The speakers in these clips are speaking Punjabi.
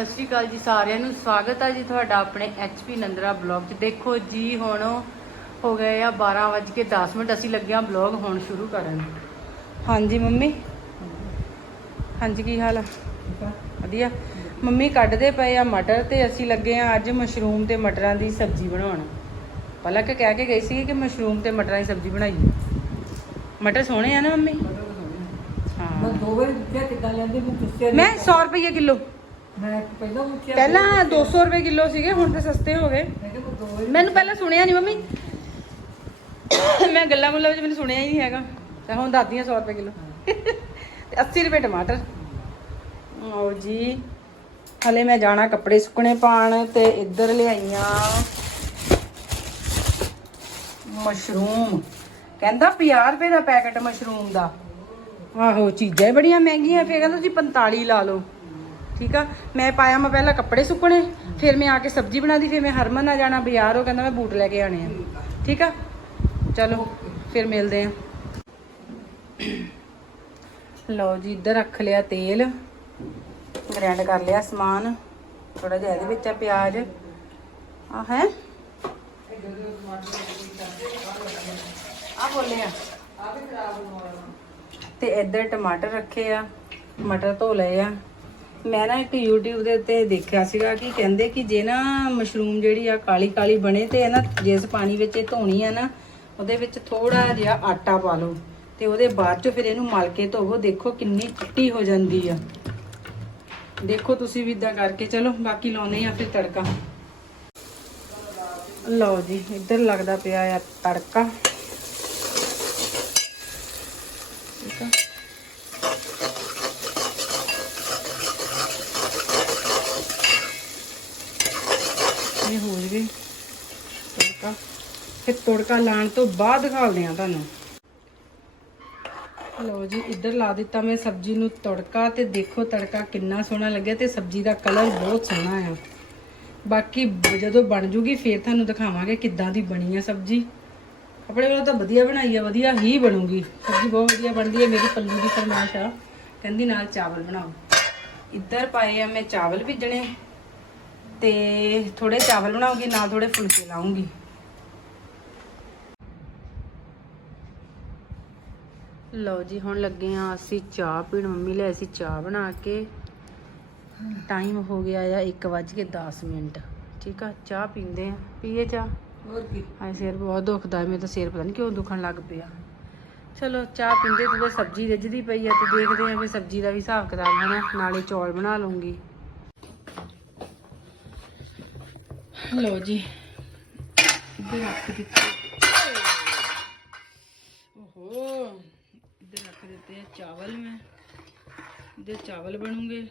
ਸਤਿ ਸ਼੍ਰੀ ਅਕਾਲ ਜੀ ਸਾਰਿਆਂ ਨੂੰ। ਸਵਾਗਤ ਹੈ ਜੀ ਤੁਹਾਡਾ ਆਪਣੇ HP ਨੰਦਰਾ ਬਲੌਗ 'ਚ। ਦੇਖੋ ਜੀ ਹੁਣ ਹੋ ਗਏ ਆ 12:10 ਮਿੰਟ। ਅਸੀਂ ਲੱਗੇ ਆ ਬਲੌਗ ਹੁਣ ਸ਼ੁਰੂ ਕਰਨ। ਹਾਂਜੀ ਮੰਮੀ? ਹਾਂਜੀ ਕੀ ਹਾਲ ਆ? ਵਧੀਆ। ਮੰਮੀ ਕੱਢਦੇ ਪਏ ਆ ਮਟਰ ਤੇ ਅਸੀਂ ਲੱਗੇ ਆ ਅੱਜ ਮਸ਼ਰੂਮ ਤੇ ਮਟਰਾਂ ਦੀ ਸਬਜ਼ੀ ਬਣਾਉਣ। ਪਹਿਲਾਂ ਕਿ ਕਹਿ ਕੇ ਗਈ ਸੀ ਕਿ ਮਸ਼ਰੂਮ ਤੇ ਮਟਰਾਂ ਦੀ ਸਬਜ਼ੀ ਬਣਾਈਏ। ਮਟਰ ਸੋਹਣੇ ਆ ਨਾ ਮੰਮੀ? ਮੈਂ ਹਾਂ। ਦੋ ਵਾਰੀ ਪੁੱਛਿਆ ਕਿੱਦਾਂ ਲੈਂਦੇ ਮੈਂ ਮੈਂ 100 ਰੁਪਏ ਕਿਲੋ। ਮੈਂ ਪਹਿਲਾਂ ਪੁੱਛਿਆ ਪਹਿਲਾਂ 200 ਰੁਪਏ ਕਿਲੋ ਸੀਗੇ ਹੁਣ ਤੇ ਸਸਤੇ ਹੋ ਗਏ। ਮੈਂ ਕਿਹਾ ਮੈਂ ਦੋ ਵਾਰੀ ਮੈਨੂੰ ਪਹਿਲਾਂ ਸੁਣਿਆ ਨਹੀਂ ਮੰਮੀ। ਮੈਂ ਗੱਲਾਂ ਗੁੱਲਾਂ ਵਿੱਚ ਮੈਨੂੰ ਸੁਣਿਆ ਹੀ ਨਹੀਂ ਹੈਗਾ। ਤੇ ਹੁਣ ਦਾਦੀਆਂ 100 ਰੁਪਏ ਕਿਲੋ। ਤੇ 80 ਰੁਪਏ ਟਮਾਟਰ। ਆਓ ਜੀ ਹਲੇ ਮੈਂ ਜਾਣਾ ਕੱਪੜੇ ਸੁੱਕਣੇ ਪਾਣ ਤੇ ਇੱਧਰ ਲਿਆਈਆਂ ਮਸ਼ਰੂਮ। ਕਹਿੰਦਾ 50 ਰੁਪਏ ਦਾ ਪੈਕਟ ਮਸ਼ਰੂਮ ਦਾ। ਆਹੋ ਚੀਜ਼ਾਂ ਹੀ ਬੜੀਆਂ ਮਹਿੰਗੀਆਂ ਫਿਰ ਕਹਿੰਦਾ ਤੁਸੀਂ 45 ਲਾ ਲਓ। ਠੀਕ ਆ? ਮੈਂ ਪਾਇਆ, ਮੈਂ ਪਹਿਲਾਂ ਕੱਪੜੇ ਸੁੱਕਣੇ, ਫਿਰ ਮੈਂ ਆ ਕੇ ਸਬਜ਼ੀ ਬਣਾਦੀ ਫਿਰ ਮੈਂ ਹਰਮਨ ਆ ਜਾਣਾ ਬਾਜ਼ਾਰ, ਉਹ ਕਹਿੰਦਾ ਮੈਂ ਬੂਟ ਲੈ ਕੇ ਆਣੇ ਆ। ਠੀਕ ਆ? ਚਲੋ, ਫਿਰ ਮਿਲਦੇ ਆ। ਲਓ ਜੀ, ਇੱਧਰ ਰੱਖ ਲਿਆ ਤੇਲ ਗ੍ਰੈਂਡ ਕਰ ਲਿਆ ਸਮਾਨ ਥੋੜਾ ਜਿਹਾ ਇਹਦੇ ਵਿੱਚ ਆ ਪਿਆਜ਼। ਆ ਹੈ? ਆ ਬੋਲੇ ਆ। ਤੇ ਇੱਧਰ ਟਮਾਟਰ ਰੱਖੇ ਆ, ਮਟਰ ਧੋ ਲਏ ਆ। ਮੈਂ ਨਾ ਇੱਕ YouTube ਦੇ ਉੱਤੇ ਦੇਖਿਆ ਸੀਗਾ ਕਿ ਕਹਿੰਦੇ ਕਿ ਜੇ ਨਾ ਮਸ਼ਰੂਮ ਜਿਹੜੀ ਆ ਕਾਲੀ ਕਾਲੀ ਬਣੇ ਤੇ ਇਹ ਨਾ ਜਿਸ ਪਾਣੀ ਵਿੱਚ ਇਹ ਧੋਣੀ ਆ ਨਾ, ਉਹਦੇ ਵਿੱਚ ਥੋੜਾ ਜਿਹਾ ਆਟਾ ਪਾ ਲਓ ਤੇ ਉਹਦੇ ਬਾਅਦ ਚ ਫਿਰ ਇਹਨੂੰ ਮਲ ਕੇ ਧੋਵੋ। ਦੇਖੋ ਕਿੰਨੀ ਚਿੱਟੀ ਹੋ ਜਾਂਦੀ ਆ। ਦੇਖੋ ਤੁਸੀਂ ਵੀ ਇਦਾਂ ਕਰਕੇ। ਚਲੋ ਬਾਕੀ ਲਾਉਨੇ ਆ ਫਿਰ ਤੜਕਾ। ਲਓ ਜੀ, ਇੱਧਰ ਲੱਗਦਾ ਪਿਆ ਆ ਤੜਕਾ ਠੀਕ ਆ ਇਹ ਹੋ ਜਵੇ ਤੜਕਾ ਫਿਰ ਤੜਕਾ ਲਾਣ ਤੋਂ ਬਾਅਦ ਦਿਖਾਉਂਦੇ ਆ ਤੁਹਾਨੂੰ। ਲਓ ਜੀ, ਇੱਧਰ ਲਾ ਦਿੱਤਾ ਮੈਂ ਸਬਜ਼ੀ ਨੂੰ ਤੜਕਾ ਤੇ ਦੇਖੋ ਤੜਕਾ ਕਿੰਨਾ ਸੋਹਣਾ ਲੱਗਿਆ ਤੇ ਸਬਜ਼ੀ ਦਾ ਕਲਰ ਬਹੁਤ ਸੋਹਣਾ ਆ। ਬਾਕੀ ਜਦੋਂ ਬਣ ਜੂਗੀ ਫੇਰ ਤੁਹਾਨੂੰ ਦਿਖਾਵਾਂਗੇ ਕਿੱਦਾਂ ਦੀ ਬਣੀ ਆ ਸਬਜ਼ੀ। ਆਪਣੇ ਵੱਲੋਂ ਤਾਂ ਵਧੀਆ ਬਣਾਈ ਆ, ਵਧੀਆ ਹੀ ਬਣੂਗੀ। ਸਬਜ਼ੀ ਬਹੁਤ ਵਧੀਆ ਬਣਦੀ ਹੈ ਮੇਰੀ ਪੱਲੂ ਦੀ ਫਰਮਾਇਸ਼ ਆ। ਕਹਿੰਦੀ ਨਾਲ ਚਾਵਲ ਬਣਾਓ। ਇੱਧਰ ਪਾਏ ਆ ਮੈਂ ਚਾਵਲ ਭਿੱਜਣੇ ਤੇ ਥੋੜੇ ਚਾਵਲ ਬਣਾਉਂਗੀ, ਨਾਲ ਥੋੜੇ ਫੁਲਕੇ ਲਾਉਂਗੀ। ਲਓ ਜੀ ਹੁਣ ਲੱਗੇ ਆ ਅਸੀਂ ਚਾਹ ਪੀਣ। ਮੰਮੀ ਲੈ ਅਸੀਂ ਚਾਹ ਬਣਾ ਕੇ। ਟਾਈਮ ਹੋ ਗਿਆ ਆ 1:10 ਮਿੰਟ। ਠੀਕ ਆ ਚਾਹ ਪੀਂਦੇ ਆ। ਪੀਏ ਚਾਹ? ਹੋਰ ਕੀ। ਹਾਏ ਸਿਰ ਬਹੁਤ ਦੁਖਦਾ ਹੈ ਮੇਰਾ ਤਾਂ ਸਿਰ ਪਤਾ ਨਹੀਂ ਕਿਉਂ ਦੁਖਣ ਲੱਗ ਪਿਆ। ਚਲੋ ਚਾਹ ਪੀਂਦੇ ਤੇ ਸਬਜ਼ੀ ਰਿੱਝਦੀ ਪਈ ਆ ਤੇ ਦੇਖਦੇ ਆ ਵੀ ਸਬਜ਼ੀ ਦਾ ਵੀ ਹਿਸਾਬ ਕਿਤਾਬ ਹਨਾ ਨਾਲੇ ਚੌਲ ਬਣਾ ਲਵਾਂਗੀ ਲਓ ਜੀ। ਇੱਧਰ ਰੱਖ ਦਿੱਤੇ। ਓਹੋ। ਇੱਧਰ ਚਾਵਲ ਮੈਂ। ਦੇ ਚਾਵਲ ਬਣੂਗੇ।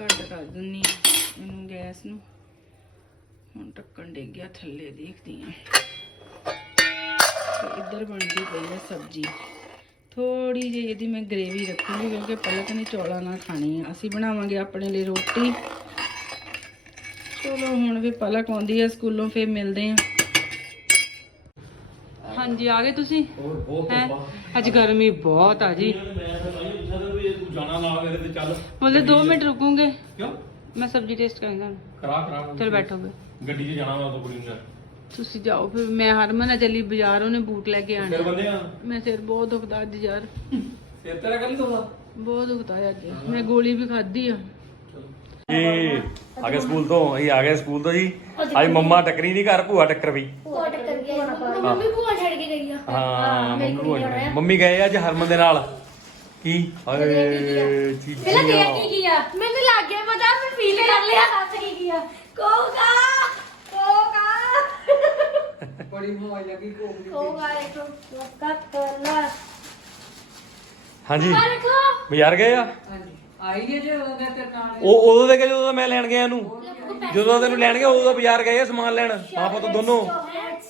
ਘੱਟ ਕਰ ਦਿੰਨੀ ਇਹਨੂੰ ਗੈਸ ਨੂੰ। ਹੁਣ ਢੱਕਣ ਡਿੱਗ ਗਿਆ, ਥੱਲੇ ਦੇਖਦੀ ਆ। ਇੱਧਰ ਬਣਦੀ ਪਈ ਹੈ ਸਬਜ਼ੀ। ਥੋੜੀ ਜਿਹੀ ਇਹਦੀ ਮੈਂ ਗ੍ਰੇਵੀ ਰੱਖੂੰਗੀ ਕਿਉਂਕਿ ਪਲਕ ਨੇ ਚੌਲਾਂ ਨਾਲ ਖਾਣੀ ਆ। ਅਸੀਂ ਬਣਾਵਾਂਗੇ ਆਪਣੇ ਲਈ ਰੋਟੀ। ਚਲੋ ਹੁਣ ਵੀ ਪਲਕ ਆਉਂਦੀ ਹੈ ਸਕੂਲੋਂ ਫੇਰ ਮਿਲਦੇ ਆ। ਹਾਂਜੀ ਆ ਗਏ ਤੁਸੀਂ? ਹੈ? ਅੱਜ ਗਰਮੀ ਬਹੁਤ ਆ ਜੀ। ਜਾਣਾ ਨਾਲ ਮੇਰੇ ਤੇ ਚੱਲ। ਬੋਲੇ 2 ਮਿੰਟ ਰੁਕੂਗੇ? ਕਿਉਂ? ਮੈਂ ਸਬਜ਼ੀ ਟੇਸਟ ਕਰਾਂਗਾ ਕਰਾ ਕਰਾ। ਚਲ ਬੈਠੋਗੇ। ਗੱਡੀ 'ਚ ਜਾਣਾ ਵਾ ਤਾਂ ਕੁੜੀ ਨੂੰ ਤੁਸੀਂ ਜਾਓ ਫਿਰ ਮੈਂ ਹਰਮਨ ਨਾਲ ਚੱਲੀ ਬਾਜ਼ਾਰ ਉਹਨੇ ਬੂਟ ਲੈ ਕੇ ਆਣੇ ਫਿਰ ਬੰਦੇ ਆ? ਮੈਂ ਸਿਰ ਬਹੁਤ ਦੁਖਦਾ ਅੱਜ ਯਾਰ। ਸਿਰ ਤੇਰਾ ਕੱਲ ਤੋਦਾ ਬਹੁਤ ਦੁਖਦਾ ਅੱਜ। ਮੈਂ ਗੋਲੀ ਵੀ ਖਾਧੀ ਆ। ਇਹ ਆ ਗਏ ਸਕੂਲ ਤੋਂ ਅਸੀਂ ਆ ਗਏ ਸਕੂਲ ਤੋਂ ਜੀ। ਅੱਜ ਮੰਮਾ ਟੱਕਰੀ ਨਹੀਂ ਘਰ ਭੂਆ ਟੱਕਰ ਪਈ ਭੂਆ ਟੱਕਰ ਗਈ ਮੰਮੀ ਭੂਆ ਛੱਡ ਕੇ ਗਈ ਆ। ਹਾਂ ਮੰਮੀ ਭੂਆ ਨੇ ਮੰਮੀ ਗਏ ਅੱਜ ਹਰਮਨ ਦੇ ਨਾਲ। ਕੀ? ਹਾਏ ਚੀਚੀ ਪਹਿਲਾਂ ਦੇਖ ਕੀ ਗਿਆ ਮੈਨੂੰ ਲੱਗ ਗਿਆ ਪਤਾ ਮੈਂ ਫੀਲ ਕਰ ਲਿਆ। ਦੱਸ ਕੀ ਗਿਆ ਕੋਕਾ! ਕੋਕਾ! ਬੜੀ ਮੋਜ ਲੱਗੀ ਕੋਕ ਕੋਕਾ ਦੇਖੋ ਕੋਕਾ ਕੋਲਾ ਹਾਂਜੀ। ਆ ਦੇਖੋ। ਬਾਜ਼ਾਰ ਗਏ ਆ? ਹਾਂਜੀ। ਆਈ ਜੇ ਜੇ ਉਹਦੇ ਤੇ ਨਾਲ? ਉਹ ਉਦੋਂ ਦੇ ਗਏ ਜਦੋਂ ਦਾ ਮੈਂ ਲੈਣ ਗਿਆ ਇਹਨੂੰ? ਜਦੋਂ ਤੈਨੂੰ ਲੈਣ ਗਿਆ ਉਦੋਂ ਦਾ ਬਾਜ਼ਾਰ ਗਏ ਆ ਸਮਾਨ ਲੈਣ। ਮਾਂ ਪੁੱਤ ਦੋਨੋਂ।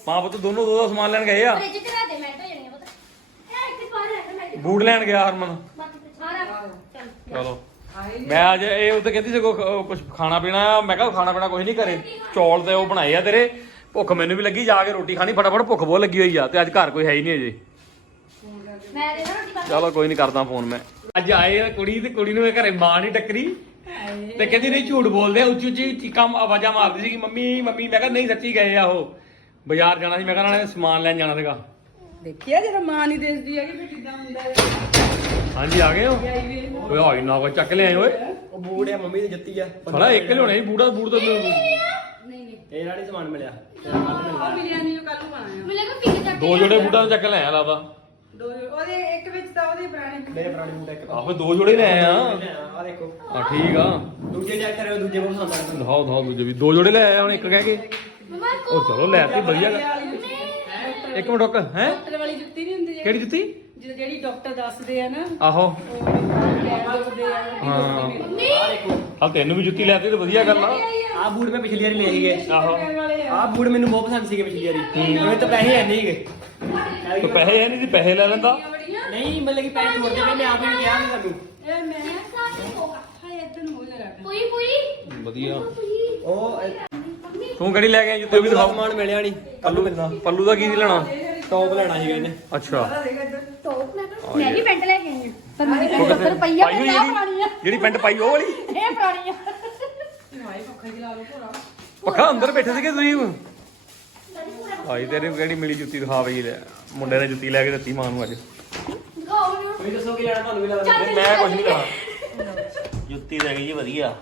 ਮਾਂ ਪੁੱਤ ਦੋਨੋਂ ਉਦੋਂ ਦਾ ਸਮਾਨ ਲੈਣ ਗਏ ਆ। ਫ੍ਰਿਜ ਤੇ ਰੱਖ ਦੇ ਮਿੰਟ ਹੋ ਜਾਣਗੇ ਪਤਾ। ਇਹ ਇੱਕ ਬਾਹਰ ਰੱਖ ਮੈਂ ਬੂਟ ਲੈਣ ਗਿਆ ਹਰਮਨ। ਚੱਲ ਮੈਂ ਅੱਜ ਇਹ ਉੱਤੇ ਕਹਿੰਦੀ ਸੀ ਕੁਝ ਖਾਣਾ ਪੀਣਾ ਆ। ਮੈਂ ਕਿਹਾ ਖਾਣਾ ਪੀਣਾ ਕੁਝ ਨਹੀਂ ਕਰੇ ਚੌਲ ਤੇ ਉਹ ਬਣਾਏ ਆ ਤੇਰੇ। ਭੁੱਖ ਮੈਨੂੰ ਵੀ ਲੱਗੀ ਜਾ ਕੇ ਰੋਟੀ ਖਾਣੀ। ਫਟਾਫਟ ਭੁੱਖ ਬਹੁਤ ਲੱਗੀ ਹੋਈ ਆ। ਤੇ ਅੱਜ ਘਰ ਕੋਈ ਹੈ ਹੀ ਨਹੀਂ ਅਜੇ। ਮੈਂ ਦੇ ਰੋਟੀ ਚਲੋ ਕੋਈ ਨਹੀਂ ਕਰਦਾ ਫੋਨ ਮੈਂ। ਅੱਜ ਆਏ ਆ ਕੁੜੀ ਤੇ ਕੁੜੀ ਨੂੰ ਇਹ ਘਰੇ ਮਾਂ ਨਹੀਂ ਟੱਕਰੀ। ਤੇ ਕਹਿੰਦੀ ਨਹੀਂ ਝੂਠ ਬੋਲਦੇ ਆ, ਉੱਚੀ ਉੱਚੀ ਚੀਕਾਂ ਆਵਾਜ਼ਾਂ ਮਾਰਦੀ ਸੀ ਕਿ ਮੰਮੀ ਮੰਮੀ ਮੈਂ ਕਿਹਾ ਨਹੀਂ ਸੱਚੀ ਗਏ ਆ ਉਹ। ਬਾਜ਼ਾਰ ਜਾਣਾ ਸੀ ਮੈਂ ਕਿਹਾ ਨਾਲੇ ਸਮਾਨ ਲੈਣ ਜਾਣਾ ਸੀਗਾ। ਦੇਖਿਆ ਜਿਹੜਾ ਮਾਂ ਨਹੀਂ ਦੇਖਦੀ ਹੈਗੀ ਵੀ ਕਿੱਦਾਂ ਹੁੰਦਾ ਹੈ? ਹਾਂਜੀ ਆ ਗਏ ਹੋ? ਓਏ ਹਾਈ ਨਾ ਕੋਈ ਚੱਕ ਲਿਆਏ ਓਏ। ਉਹ ਬੂਟ ਆ ਮੰਮੀ ਦੀ ਜੁੱਤੀ ਆ। ਸਾਲਾ ਇੱਕ ਲਿਆਉਣੇ ਸੀ ਬੂੜਾ ਬੂੜ ਤੋਂ ਇਹ ਨਾਲੇ ਸਮਾਨ ਮਿਲਿਆ। ਮਿਲਿਆ ਨਹੀਂ ਉਹ ਕੱਲ ਨੂੰ ਆਣਾ ਮਿਲੇਗਾ ਪਿੰਕ ਚੱਕ ਦੋ ਜੋੜੇ ਬੂਟਾਂ ਚੱਕ ਲੈ ਆਇਆ ਦੋ ਉਹਦੇ ਇੱਕ ਵਿੱਚ ਤਾਂ ਉਹਦੇ ਪੁਰਾਣੇ ਮੇਰੇ ਪੁਰਾਣੇ ਬੂਟ ਇੱਕ ਆਹੋ ਦੋ ਜੋੜੇ ਲੈ ਆਇਆ। ਆ ਦੇਖੋ। ਆ ਠੀਕ ਆ। ਦੂਜੇ ਚੈੱਕ ਕਰਿਓ ਦੂਜੇ ਬਹੁਤ ਪਸੰਦ ਆ ਦਿਖਾਓ ਦਿਖਾਓ ਦੂਜੇ ਵੀ। ਦੋ ਜੋੜੇ ਲੈ ਆਇਆ ਹੁਣ ਇੱਕ ਕਹਿ ਕੇ। ਮਮਾ ਉਹ ਚਲੋ ਲੈ ਆਤੀ ਵਧੀਆ। ਗੱਲ। ਇੱਕ ਮਿੰਟ ਰੁਕ ਹੈ? ਵਾਲੀ ਜੁੱਤੀ ਨਹੀਂ ਹੁੰਦੀ ਕਿਹੜੀ ਜੁੱਤੀ? ਜਿਹੜੀ ਜਿਹੜੀ ਡਾਕਟਰ ਦੱਸਦੇ ਆ ਨਾ ਆਹੋ। ਲੈਣ ਦੱਸਦੇ ਆ ਹਾਂ। ਮੰਮੀ ਹਾਂ ਤੈਨੂੰ ਵੀ ਜੁੱਤੀ ਲੈਤੀ ਤੇ ਵਧੀਆ ਗੱਲ ਆ। ਆ ਬੂਟ ਮੈਂ ਪਿਛਲੀ ਵਾਰੀ ਲੈ ਸੀਗੇ ਆਹੋ। ਆ ਬੂਟ ਮੈਨੂੰ ਬਹੁਤ ਪਸੰਦ ਸੀਗੇ ਪਿਛਲੀ ਵਾਰੀ। ਮੇਰੇ ਤਾਂ ਪੈਸੇ ਹੈ ਨਹੀਂ ਸੀਗੇ। ਤੇ ਪੈਸੇ ਹੈ ਨਹੀਂ ਸੀ ਪੈਸੇ ਲੈ ਲੈਂਦਾ। ਨਹੀਂ ਮਤਲਬ ਕਿ ਪੈਸੇ ਜੋੜ ਕੇ ਮੈਂ ਆਪ ਹੀ ਕਿਹਾ ਨਹੀਂ ਤੁਹਾਨੂੰ। ਇਹ ਮੈਂ ਹਾਏ ਇਦਾਂ ਨੂੰ ਹੋ ਜਾ ਪੂਈ ਪੂਈ ਵਧੀਆ। ਪੂਈ ਉਹ ਤੂੰ ਕਿਹੜੀ ਲੈ ਕੇ ਆਈ ਜੁੱਤੇ? ਵੀ ਦਿਖਾਓ ਸਮਾਨ ਮਿਲਿਆ ਨਹੀਂ ਪੱਲੂ ਪੱਲੂ ਦਾ ਕੀ ਸੀ ਲੈਣਾ? ਟੌਪ ਲੈਣਾ ਸੀਗਾ ਇਹਨੇ। ਅੱਛਾ। ਟੋਪ ਮੈਂ ਤਾਂ ਮੈਂ ਵੀ ਪੈਂਟ ਲੈ ਕੇ ਆਈ ਹਾਂ। ਪਰ ਮੇਰੀ ਉਹ ਪੈਂਟ ਕਿੱਥੇ? ਉੱਪਰ ਪਈ ਆ ਪਾਈ ਹੋਈ ਪੰਜਾਹ ਪੁਰਾਣੀ ਜਿਹੜੀ ਆ। ਜਿਹੜੀ ਪੈਂਟ ਪਾਈ ਉਹ ਵਾਲੀ? ਇਹ ਪੁਰਾਣੀ ਆ। ਪੱਖਾ ਅੰਦਰ ਬੈਠੇ ਸੀਗੇ ਤੁਸੀਂ? ਆਈ ਤੇਰੇ ਕਿਹੜੀ ਮਿਲੀ ਜੁੱਤੀ ਦਿਖਾ ਬਈ ਲੈ। ਮੁੰਡੇ ਨੇ ਜੁੱਤੀ ਲੈ ਕੇ ਦਿੱਤੀ ਮਾਂ ਨੂੰ ਅੱਜ। ਦਿਖਾਓ ਮੈਨੂੰ। ਤੁਸੀਂ ਦੱਸੋ ਕੀ ਲੈਣਾ ਤੁਹਾਨੂੰ ਵੀ ਲੱਗਦਾ ਮੈਂ ਕੁਝ ਨਹੀਂ ਲੈਣਾ। ਜੁੱਤੀ ਲੈ ਗਈ ਜੀ ਵਧੀਆ।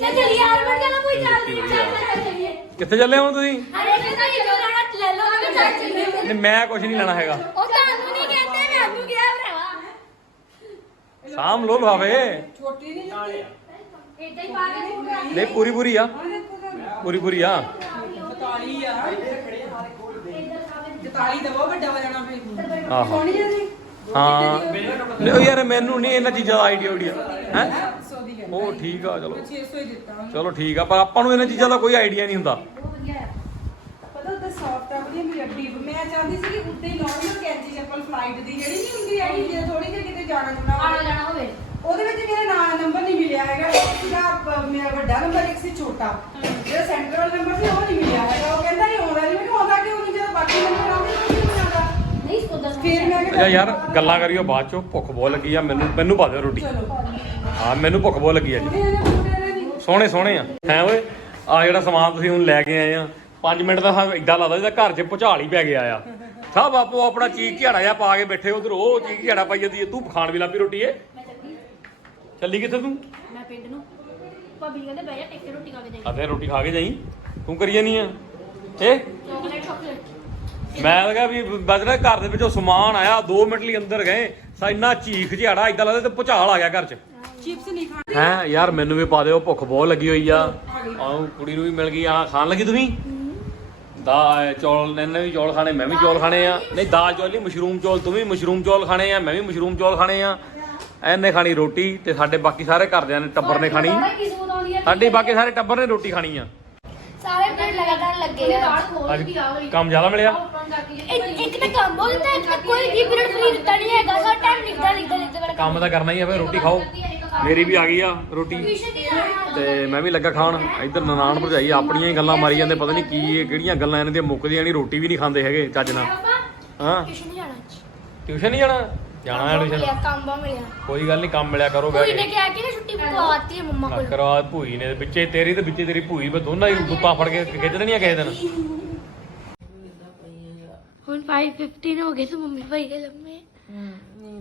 ਚੱਲ ਚਲੀ ਯਾਰ ਮੈਂ ਕਹਿੰਦਾ ਕੋਈ ਚੱਲ ਨਹੀਂ ਚੱਲ ਚੱਲ ਚਲੀਏ। ਕਿੱਥੇ ਚੱਲੇ ਹੋ ਤੁਸੀਂ? ਅਰੇ ਕਿਹਦਾ ਇਹ ਜੋ ਲੈਣਾ ਲੈ ਲਓ ਮੈਂ ਚੱਲ ਚਲੀਏ। ਨਹੀਂ ਮੈਂ ਕੁਝ ਨਹੀਂ ਲੈਣਾ ਹੈਗਾ। ਉਹ ਤੁਹਾਨੂੰ ਨਹੀਂ ਕਹਿੰਦੇ ਮੈਨੂੰ ਕਿਹਾ ਭਰਾਵਾ। ਸਾਮ ਲੋ ਭਾਵੇ ਛੋਟੀ ਨਹੀਂ ਇਦਾਂ ਹੀ ਪਾ ਕੇ ਦੇਖੋ ਨਹੀਂ ਪੂਰੀ ਪੂਰੀ ਆ। ਪੂਰੀ ਪੂਰੀ ਆ। 44 ਆ 44 ਦਵਾ ਵੱਡਾ ਹੋ ਜਾਣਾ ਫਿਰ। ਆਹੋ। ਜੀ। ਹਾਂ। ਨਹੀਂ ਉਹ ਯਾਰ ਮੈਨੂੰ ਨਹੀਂ ਇਹਨਾਂ ਚੀਜ਼ਾਂ ਦਾ ਆਈਡੀਆ ਉਡੀਆ। ਹੈ 100 ਦੀ ਹੈ? ਉਹ ਠੀਕ ਆ ਚਲੋ। 600 ਹੀ ਦਿੱਤਾ ਉਹਨੂੰ। ਚਲੋ ਠੀਕ ਆ ਪਰ ਆਪਾਂ ਨੂੰ ਇਹਨਾਂ ਚੀਜ਼ਾਂ ਦਾ ਕੋਈ ਆਈਡੀਆ ਨਹੀਂ ਹੁੰਦਾ। ਬਹੁਤ ਵਧੀਆ ਆ ਪਤਾ ਉਹਦਾ ਸੌਫਟ ਆ ਵਧੀਆ ਮੇਰੀ ਅੱਡੀ ਮੈਂ ਚਾਹੁੰਦੀ ਸੀ ਕਿ ਉੱਤੇ ਹੀ ਲਾਉਣੀ ਉਹ ਕੈਂਚੀ ਚੱਪਲ ਫਲਾਈਟ ਦੀ ਜਿਹੜੀ ਨਹੀਂ ਹੁੰਦੀ ਹੈਗੀ ਜੇ ਥੋੜੀ ਜਿਹੀ ਕਿਤੇ ਜਾਣਾ ਜੁਣਾ ਹੋਵੇ। ਆਣਾ ਜਾਣਾ ਹੋਵੇ। ਉਹਦੇ ਵਿੱਚ ਮੇਰਾ ਨਾਂ ਨੰਬਰ ਨਹੀਂ ਮਿਲਿਆ ਹੈਗਾ। ਇੱਕ ਸੀਗਾ ਪ- ਮੇਰਾ ਵੱਡਾ ਨੰਬਰ ਇੱਕ ਸੀ ਛੋਟਾ। ਜਿਹੜਾ ਸੈਂਟਰਲ ਨੰਬਰ ਸੀ ਉਹ ਨਹੀਂ ਮਿਲਿਆ ਹੈਗਾ। ਉਹ ਕਹਿੰਦਾ ਨਹੀਂ ਆਉਂਦਾ ਨਹੀਂ। ਮੈਂ ਕਿਹਾ ਆਉਂਦਾ ਕਿਉਂ ਨਹੀਂ? ਜਦੋਂ ਬਾਕੀ ਨੰਬਰ ਆਉਂਦੇ ਤਾਂ ਕਿਉਂ ਨਹੀਂ ਆਉਂਦਾ? ਨਹੀਂ ਸੋਦਾ ਫਿਰ ਮੈਂ ਅੱਛਾ ਯਾਰ ਗੱਲਾਂ ਕਰੀਓ ਬਾਅਦ ਚੋਂ ਭੁੱਖ ਬਹੁਤ ਲੱਗੀ ਆ ਮੈਨੂੰ ਮੈਨੂੰ ਪਾ ਦਿਓ ਰੋਟੀ। ਚਲੋ। ਹਾਂ ਮੈਨੂੰ ਭੁੱਖ ਬਹੁਤ ਲੱਗੀ ਆ ਜੀ ਨਹੀਂ ਸੋਹਣੇ ਸੋਹਣੇ ਆ। ਹੈ ਓਏ ਆ ਜਿਹੜਾ ਸਮਾਨ ਤੁਸੀਂ ਹੁਣ ਲੈ ਕੇ ਆਏ ਆ 5 ਮਿੰਟ ਦਾ ਸਾਨੂੰ ਇਦਾਂ ਲੱਗਦਾ ਜਿੱਦਾਂ ਘਰ 'ਚ ਭੁਚਾਲ ਹੀ ਪੈ ਗਿਆ ਆ। ਸਭ ਆਪੋ ਆਪਣਾ ਚੀਕ ਝਾੜਾ ਜਿਹਾ ਪਾ ਕੇ ਬੈਠੇ ਉਧਰ ਉਹ ਚੀਕ ਝਾੜਾ ਪਾਈ ਜਾਂਦੀ ਹੈ ਤੂੰ ਖਾਣ ਵੀ ਲੱਪੀ ਰੋਟੀ ਏ? ਚੱਲੀ। ਕਿੱਥੇ ਤੂੰ? ਮੈਂ ਪਿੰਡ ਨੂੰ। ਭਾਬੀ ਜੀ ਕਹਿੰਦੇ ਬਹਿ ਜਾ ਟਿੱਕੇ ਰੋਟੀ ਖਾ ਕੇ ਜਾਈਂ। ਅਤੇ ਰੋਟੀ ਖਾ ਕੇ ਜਾਈ। ਤੂੰ ਕਰੀ ਜਾਨੀ ਆ। ਏ? Chocolate chocolate. ਮੈਂ ਲਗਾ ਵੀ ਬਜਰਾ ਘਰ ਦੇ ਵਿੱਚੋਂ ਸਮਾਨ ਆਇਆ 2 ਮਿੰਟ ਲਈ ਅੰਦਰ ਗਏ। ਸਾ ਇੰਨਾ ਚੀਖ ਝਾੜਾ ਇਦਾਂ ਲੱਗਦਾ ਤੇ ਭੁਚਾਲ ਆ ਗਿਆ ਘਰ 'ਚ। ਚਿਪਸ ਨਹੀਂ ਖਾਣੇ ਹੈ ਯਾਰ ਮੈਨੂੰ ਵੀ ਪਾ ਦਿਓ ਭੁੱਖ ਬਹੁਤ ਲੱਗੀ ਹੋਈ ਆ। ਆਹ ਕੁੜੀ ਨੂੰ ਵੀ ਮਿਲ ਗਈ ਆ ਖਾਣ ਲੱਗੀ ਤੁਸੀਂ ਦਾ ਚੌਲ ਇਹਨੇ ਵੀ ਚੌਲ ਖਾਣੇ ਮੈਂ ਵੀ ਚੌਲ ਖਾਣੇ ਆ। ਨਹੀਂ ਦਾਲ ਚੌਲ ਨਹੀਂ ਮਸ਼ਰੂਮ ਚੌਲ ਤੂੰ ਵੀ ਮਸ਼ਰੂਮ ਚੌਲ ਖਾਣੇ ਆ ਮੈਂ ਵੀ ਮਸ਼ਰੂਮ ਚੌਲ ਖਾਣੇ ਆ। ਇਹਨੇ ਖਾਣੀ ਰੋਟੀ ਤੇ ਸਾਡੇ ਬਾਕੀ ਸਾਰੇ ਘਰਦਿਆਂ ਨੇ ਟੱਬਰ ਨੇ ਖਾਣੀ। ਸਾਡੇ ਬਾਕੀ ਸਾਰੇ ਟੱਬਰ ਨੇ ਰੋਟੀ ਖਾਣੀ ਆ। ਸਾਰੇ ਪਿੰਡ ਲਗਾਤਾਰ ਲੱਗੇ ਆ। ਕੰਮ ਜ਼ਿਆਦਾ ਮਿਲਿਆ। ਇੱਕ ਇੱਕ ਤਾਂ ਕੰਮ ਹੋ ਜਾਂਦਾ ਇੱਕ ਤਾਂ ਕੋਈ ਵੀ ਪੀਰੀਅਡ ਫ੍ਰੀ ਦਿੱਤਾ ਨਹੀਂ ਹੈਗਾ ਸਾਰਾ ਟਾਈਮ ਲਿਖਦਾ ਲਿਖਦਾ ਲਿਖਦਾ ਬੜਾ ਕੰਮ ਤਾਂ ਕਰਨਾ ਹੀ ਆ ਫੇ ਰੋਟੀ ਖਾਓ। ਮੇਰੀ ਵੀ ਆ ਗਈ ਆ ਰੋਟੀ। ਤੇ ਮੈਂ ਵੀ ਲੱਗਾ ਖਾਣ। ਇੱਧਰ ਨਨਾਣ ਭਰਜਾਈ ਆਪਣੀਆਂ ਹੀ ਗੱਲਾਂ ਮਾਰੀ ਜਾਂਦੇ ਪਤਾ ਨਹੀਂ ਕੀ ਇਹ ਕਿਹੜੀਆਂ ਗੱਲਾਂ ਇਹਨਾਂ ਦੀਆਂ ਮੁੱਕਦੀਆਂ ਨਹੀਂ ਰੋਟੀ ਵੀ ਨਹੀਂ ਖਾਂਦੇ ਹੈਗੇ ਚੱਜ ਨਾਲ। ਹਾਂ? ਟਿਊਸ਼ਨ ਨਹੀਂ ਜਾਣਾ ਜਾਣਾ? ਜਾਣਾ ਹੈ ਟਿਊਸ਼ਨ। ਕੰਮ ਬਾ ਮਿਲਿਆ। ਕੋਈ ਗੱਲ ਨਹੀਂ ਕੰਮ ਮਿਲਿਆ ਕਰੋ ਬਹਿ ਨੇ ਕਿਹਾ ਕਿ ਨਾ ਛੁੱਟੀ ਪਵਾਤੀ ਹੈ ਮੰਮਾ ਕੋਲ। ਕਰਵਾ ਭੂਈ ਨੇ ਵਿੱਚੇ ਤੇਰੀ ਤੇ ਵਿੱਚੇ ਤੇਰੀ ਭੂਈ ਬਸ ਦੋਨਾਂ ਹੀ ਗੁੱਪਾਂ ਫੜ ਕੇ ਖਿੱਚ ਦੇਣੀਆਂ ਕਿਸੇ ਦਿਨ। ਹੁਣ 5:15 ਹੋ ਗਏ ਤੇ ਮੰਮੀ ਭਾਈ ਦੇ ਲੰਮੇ।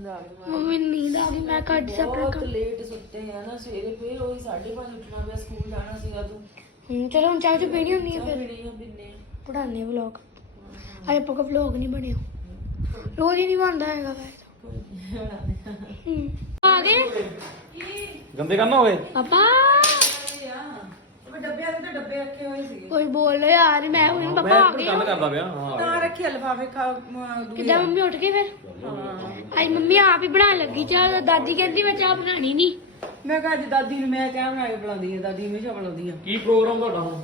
ਨੀਂਦ ਆ ਗਈ। ਮੰਮੀ ਨੂੰ ਨੀਂਦ ਆ ਗਈ ਮੈਂ ਕੱਢ ਸਾ ਆਪਣਾ ਬਹੁਤ ਕੰਮ ਲੇਟ ਸੁੱਤੇ ਆ ਨਾ ਸਵੇਰੇ ਫਿਰ ਉਹੀ 5:30 ਉੱਠਣਾ ਪਿਆ ਸਕੂਲ ਜਾਣਾ ਸੀਗਾ ਤੂੰ। ਹੁਣ ਚਲੋ ਹੁਣ ਚਾਹ ਚੁ ਪੀਣੀ ਹੁੰਦੀ ਹੈ ਫਿਰ। ਪੀੜੀਆਂ ਪਿੰਨੇ ਪੜਾਣੇ ਵਲੌਗ ਅਜੇ ਪੱਕਾ ਵਲੌਗ ਨਹੀਂ ਬਣਿਆ। ਰੋਜ਼ ਹੀ ਨਹੀਂ ਬਣਦਾ ਹੈਗਾ ਹੂੰ। ਆ। ਗਏ। ਗੰਦੇ ਕਰਨਾ ਹੋਏ ਪਾਪਾ। ਡੱਬਿਆਂ ਦੇ ਤਾਂ ਡੱਬੇ ਰੱਖੇ ਹੋਏ ਸੀਗੇ। ਕੋਈ ਬੋਲ ਯਾਰ ਮੈਂ ਹੁਣ ਪਾਪਾ ਆ ਗਏ ਕੰਮ ਕਰਦਾ ਪਿਆ। ਹਾਂ ਰੱਖੇ ਲਫਾਫੇ ਖਾ ਮ- ਦੂਏ ਕਿੱਦਾਂ ਮੰਮੀ ਉੱਠ ਗਈ ਫਿਰ? ਅੱਜ ਮੰਮੀ ਆਪ ਹੀ ਬਣਾਉਣ ਲੱਗੀ ਚਾਹ ਦਾਦੀ ਕਹਿੰਦੀ ਮੈਂ ਚਾਹ ਬਣਾਣੀ ਨਹੀਂ। ਮੈਂ ਕਿਹਾ ਅੱਜ ਦਾਦੀ ਨੂੰ ਮੈਂ ਚਾਹ ਬਣਾ ਕੇ ਬੁਲਾਉਂਦੀ ਆ ਦਾਦੀ ਹਮੇਸ਼ਾ ਬੁਲਾਉਂਦੀ ਆ। ਕੀ ਪ੍ਰੋਗਰਾਮ ਤੁਹਾਡਾ ਹੁਣ?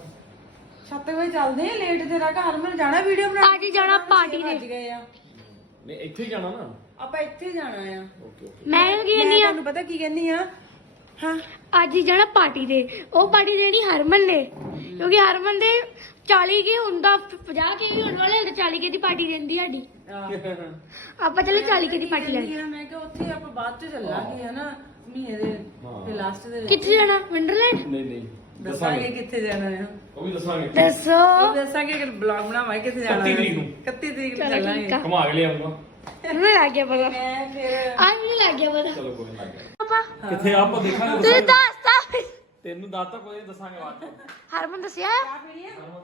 ਸੱਤ ਵਜੇ ਚੱਲਦੇ ਆ ਲੇਟ ਤੇਰਾ ਘਰ ਮੈਂ ਜਾਣਾ ਵੀਡੀਓ ਬਣਾ ਅੱਜ ਜਾਣਾ ਪਾਰਟੀ ਵੱਜ ਤੇ। ਗਏ ਆ। ਨਹੀਂ ਇੱਥੇ ਹੀ ਜਾਣਾ ਨਾ? ਆਪਾਂ ਇੱਥੇ ਜਾਣਾ ਆ। ਮੈਂ ਕੀ ਕਹਿੰਦੀ ਮੈਂ ਆ? ਤੁਹਾਨੂੰ ਪਤਾ ਕੀ ਕਹਿੰਦੀ ਆ? ਹਾਂ। ਅੱਜ ਹੀ ਜਾਣਾ ਪਾਰਟੀ ਤੇ। ਉਹ ਪਾਰਟੀ ਦੇਣੀ ਹਰਮਨ ਨੇ। ਕਿਉਂਕਿ ਹਰਮਨ ਦੇ 40 ਕੇ ਹੁੰਦਾ? 50 ਕੇ ਵੀ ਹੋਣ ਵਾਲੇ ਤੇ 40 ਕੇ ਦੀ ਪਾਰਟੀ ਰਹਿੰਦੀ ਸਾਡੀ? ਆਪਾਂ ਚਲੇ 40 ਕੇ ਦੀ ਪਾਰਟੀ ਲੈਣੀ? ਮੈਂ ਕਿਹਾ ਉੱਥੇ ਆਪਾਂ ਬਾਅਦ ਚ ਚੱਲਾਂਗੇ ਹਨਾ? ਮਹੀਨੇ ਦੇ ਤੇ ਲਾਸਟ ਦੇ ਕਿੱਥੇ ਜਾਣਾ? ਵਿੰਡਰਲੈਂਡ ਨਹੀਂ ਨਹੀਂ। ਦੱਸਾਂਗੇ ਕਿੱਥੇ ਜਾਣਾ ਹੈ। ਉਹ ਵੀ ਦੱਸਾਂਗੇ। ਦੱਸੋ। ਉਹ ਦੱਸਾਂਗੇ ਕਿ ਬਲੌਗ ਬਣਾਵਾਂਗੇ ਕਿੱਥੇ ਜਾਣਾ 31 ਤਰੀਕ ਨੂੰ। 31 ਤਰੀਕ ਨੂੰ ਚਲੋ ਚੱਲਾਂਗੇ। ਘੁਮਾ ਕੇ ਲਿਆਉਂਗਾ। ਮੈਨੂੰ ਲੱਗ ਗਿਆ ਪਤਾ ਮੈਂ ਫਿਰ ਆ ਮੈਨੂੰ ਲੱਗ ਗਿਆ ਪਤਾ ਚਲੋ ਕੋਈ ਨਹੀਂ ਲੱਗ ਗਿਆ। ਪਾਪਾ ਕਿੱਥੇ ਆਪਾਂ ਦੇਖਾਂਗੇ ਤੁਸੀਂ ਦੱਸਤਾ ਤੈਨੂੰ ਦੱਸ ਤਾਂ ਕੋਈ ਨਹੀਂ ਦੱਸਾਂਗੇ ਬਾਅਦ ਚ। ਹਰਮਨ ਦੱਸਿਆ?